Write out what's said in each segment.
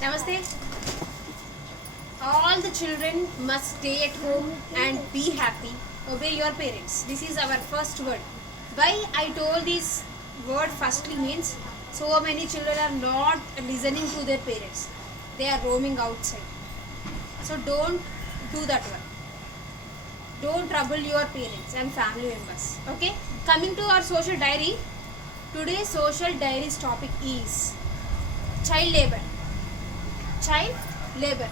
Namaste. All the children must stay at home and be happy. Obey your parents. This is our first word. Why I told this word firstly means so many children are not listening to their parents. They are roaming outside. So don't do that one. Don't trouble your parents and family members. Okay? Coming to our social diary. Today's social diary's topic is child labor. Child labor.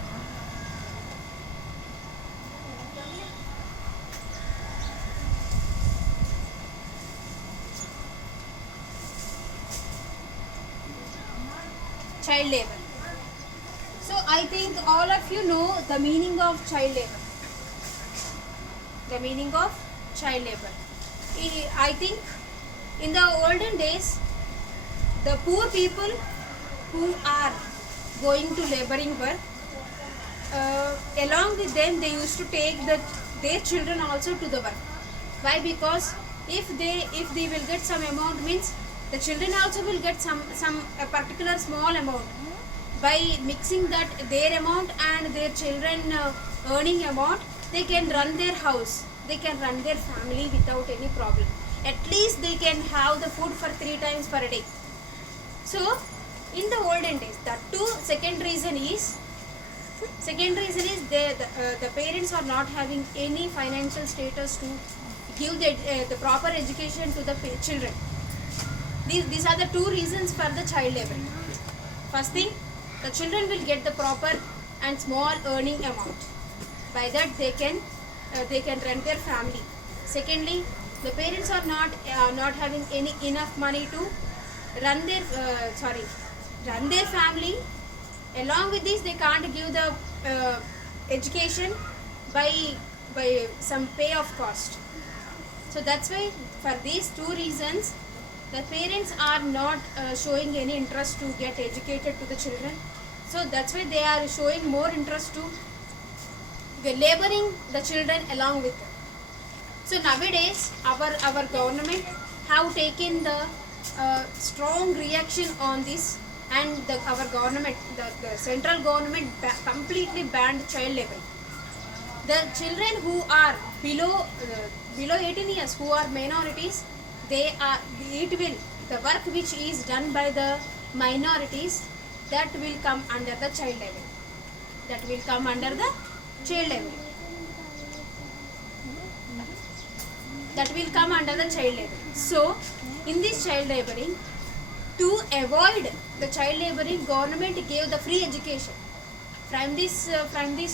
Child labor. So I think all of you know the meaning of child labor. The meaning of child labor. I think in the olden days, the poor people who are going to laboring work, along with them they used to take their children also to the work. Why? Because if they will get some amount, means the children also will get some a particular small amount. By mixing that their amount and their children earning amount, they can run their house, they can run their family without any problem. At least they can have the food for 3 times per day. So in the olden days, that too, second reason is the parents are not having any financial status to give the proper education to the children. These are the 2 reasons for the child labor. First thing, the children will get the proper and small earning amount. By that they can run their family. Secondly, the parents are not having any enough money to run their family. Along with this, they can't give the education by some pay of cost. So that's why for these 2 reasons, the parents are not showing any interest to get educated to the children. So that's why they are showing more interest to laboring the children along with them. So nowadays, our government have taken the strong reaction on this, and our government, the central government completely banned child labor. The children who are below 18 years, who are minorities, the work which is done by the minorities, that will come under the child labor. That will come under the child labor. That will come under the child labor. So in this child laboring, to avoid the child laboring, government gave the free education. From this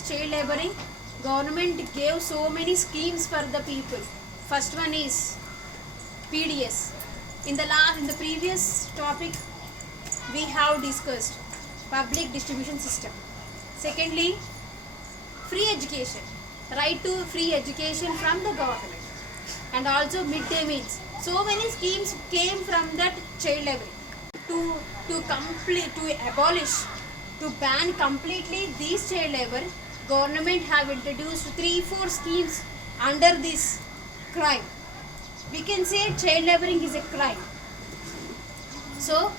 child laboring, government gave so many schemes for the people. First one is PDS. In the previous topic, we have discussed public distribution system. Secondly, free education, right to free education from the government, and also midday meals. So many schemes came from that child labor. To ban completely this child labor, government have introduced 3-4 schemes under this crime. We can say child laboring is a crime. So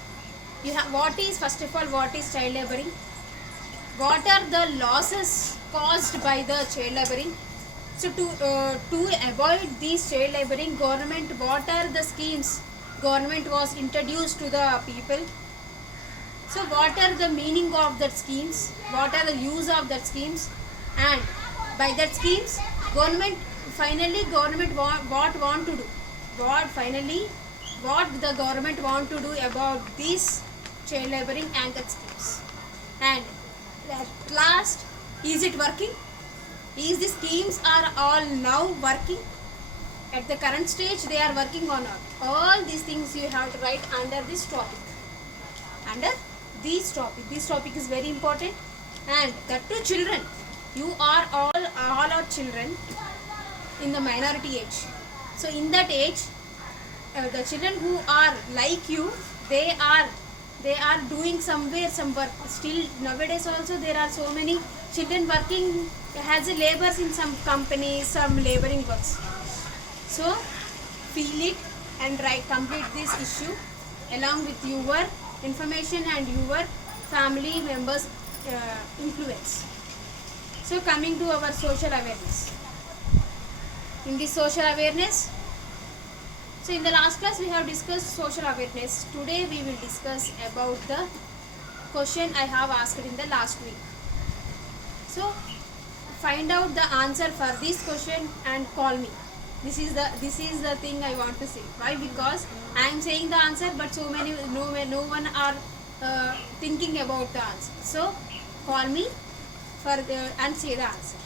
you have, first of all, what is child laboring? What are the losses caused by the child laboring? So to avoid this child laboring, government, what are the schemes government was introduced to the people? So what are the meaning of that schemes? What are the use of that schemes? And by that schemes, government what want to do? What the government want to do about these child laboring and that schemes? And at last, is it working? Is the schemes are all now working? At the current stage, they are working or not? All these things you have to write under this topic. Under this topic. This topic is very important. And that to children. You are all are children in the minority age. So in that age, the children who are like you, they are doing somewhere some work. Still nowadays also there are so many children working as a laborers in some companies, some laboring works. So feel it and complete this issue along with your information and your family members influence. So coming to our social awareness. In this social awareness, so in the last class we have discussed social awareness. Today we will discuss about the question I have asked in the last week. So find out the answer for this question and call me. This is the thing I want to say. Why? Because I am saying the answer, but no one are thinking about the answer. So call me and say the answer.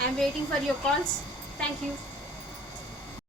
I am waiting for your calls. Thank you.